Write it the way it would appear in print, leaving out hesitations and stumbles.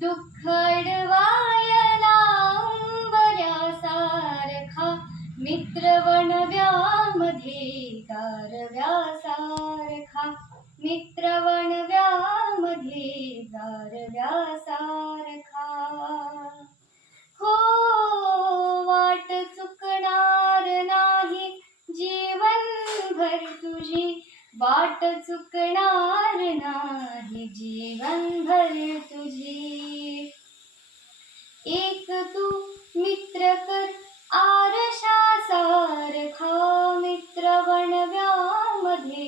दुःख अडवायला अंबऱ्यासारखा मित्र वणव्यामध्ये गारव्यासारखा मित्र वणव्यामध्ये गारव्यासारखा हो वाट चुकणार नाही जीवनभर तुझी वाट चुकणार नाही जीवनभर तुझी एक तू मित्र कर आरशासारखा मित्र वणव्यामध्ये